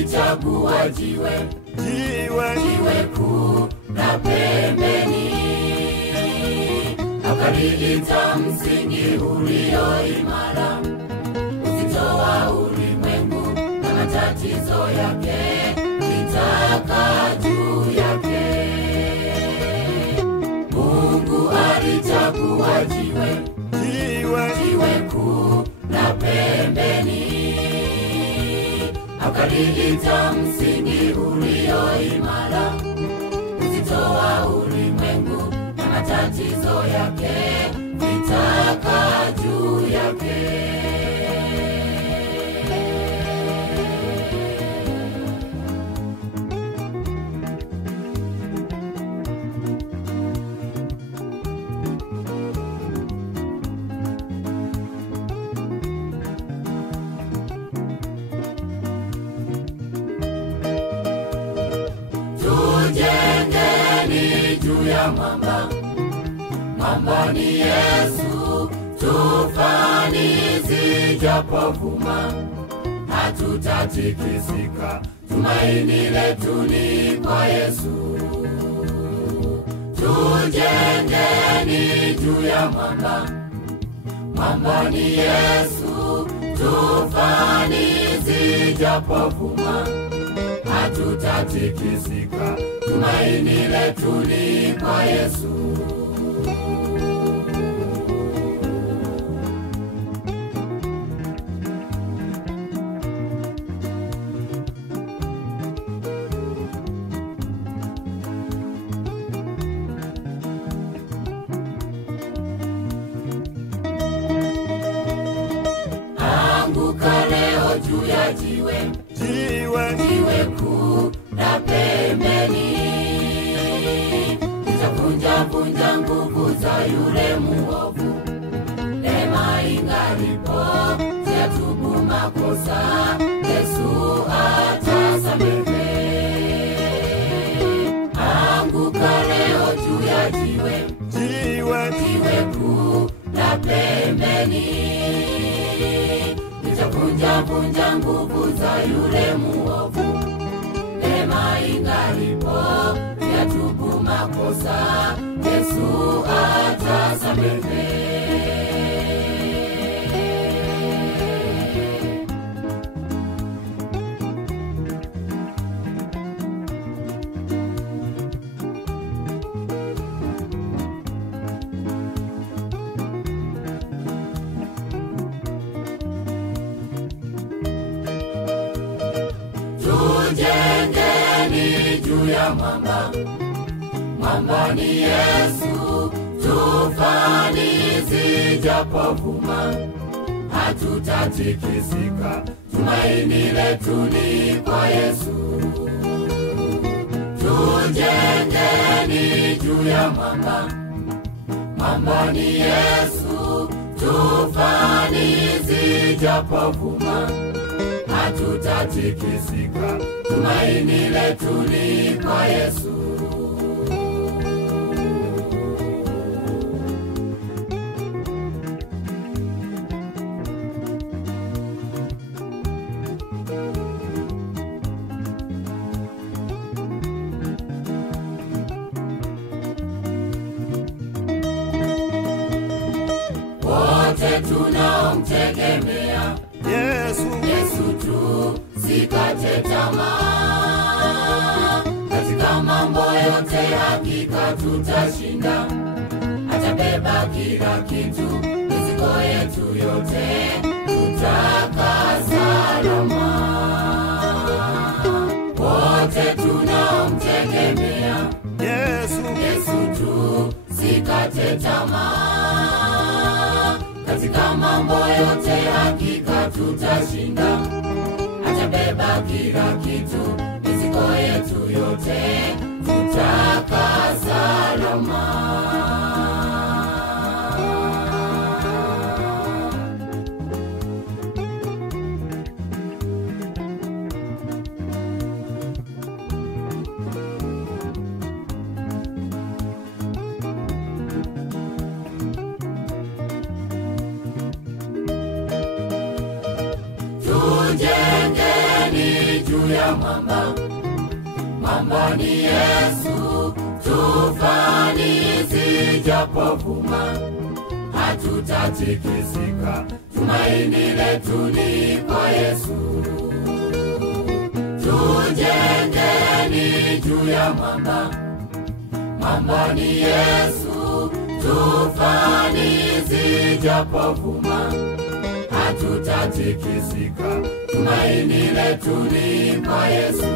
alichagua jiwe kuu la pembeni, akaliita msingi ulio imara. Uzito wa ulimwengu na matatizo yake litaka juu yake. Mungu alichagua jiwe kuu la pembeni, akaliita msingi ulio imara. Uzito wa ulimwengu na matatizo yake vitaka juu yake. Tujengeni juu ya mwamba, mwamba ni Yesu. Tufani zijapovuma hatutatikisika, tumaini letu ni kwa Yesu. Tujengeni juu ya mwamba, mwamba ni Yesu. Tufani zijapovuma hatutatikisika, tumaini letu ni kwa Yesu. Anguka leo juu ya jiwe kuu la pembeni, litavunja nguvu za yule muovu. Neema ingalipo, tuyatubu makosa, Yesu atasamehe. Anguka leo juu ya jiwe kuu la pembeni, litavunja nguvu za yule muovu. Neema ingalipo, tuyatubu makosa, Yesu atasamehe. Tujengeni juu ya mwamba, mwamba ni Yesu. Tufani zijapovuma hatutatikisika, tumaini letu ni kwa Yesu. Tujengeni juu ya mwamba, mwamba ni Yesu. Tufani zijapovuma hatutatikisika, tumaini letu ni kwa Yesu. Wote tunaomtegemea Yesu tu, sikate tamaa. Katika mambo yote hakika tutashinda, atabeba kila kitu, mizigo yetu yote tutakaa salama. Wote tunaomtegemea Yesu tu, sikate tamaa. Katika mambo yote hakika tutashinda, atabeba kila kitu, mizigo yetu yote tutakaa salama. Tujengeni juu juu ya mwamba. Mwamba ni Yesu, tufani zijapovuma hatutatikisika, tumaini letu ni kwa Yesu. Tujengeni juu ya mwamba. Mwamba ni Yesu, tufani zijapovuma hatutatikisika, tumaini letu ni kwa Yesu.